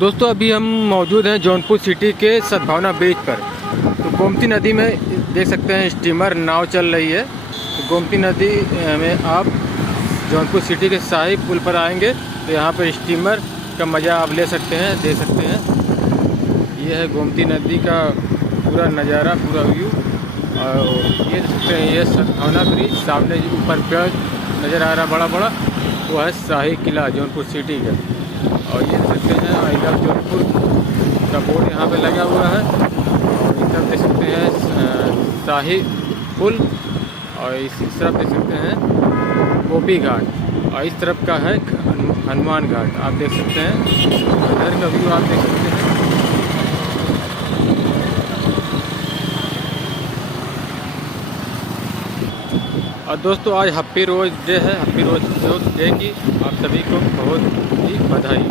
दोस्तों अभी हम मौजूद हैं जौनपुर सिटी के सद्भावना ब्रिज पर। तो गोमती नदी में देख सकते हैं स्टीमर नाव चल रही है। तो गोमती नदी में आप जौनपुर सिटी के शाही पुल पर आएंगे तो यहाँ पर स्टीमर का मज़ा आप ले सकते हैं, दे सकते हैं। ये है गोमती नदी का पूरा नज़ारा, पूरा व्यू। और ये देख सकते हैं, ये सद्भावना ब्रिज, सामने ऊपर पेड़ नज़र आ रहा बड़ा बड़ा, वो है शाही किला जौनपुर सिटी का। और ये देख सकते हैं आई लव जौनपुर का बोर्ड यहाँ पे लगा हुआ है। और इस तरफ देख सकते हैं शाही पुल, और इस तरफ देख सकते हैं गोपी घाट, और इस तरफ का है हनुमान घाट। आप देख सकते हैं इधर का व्यू आप देख सकते हैं। और दोस्तों आज हैप्पी रोज़ डे है। हैप्पी रोज़ डे की आप सभी को बहुत ही बधाई।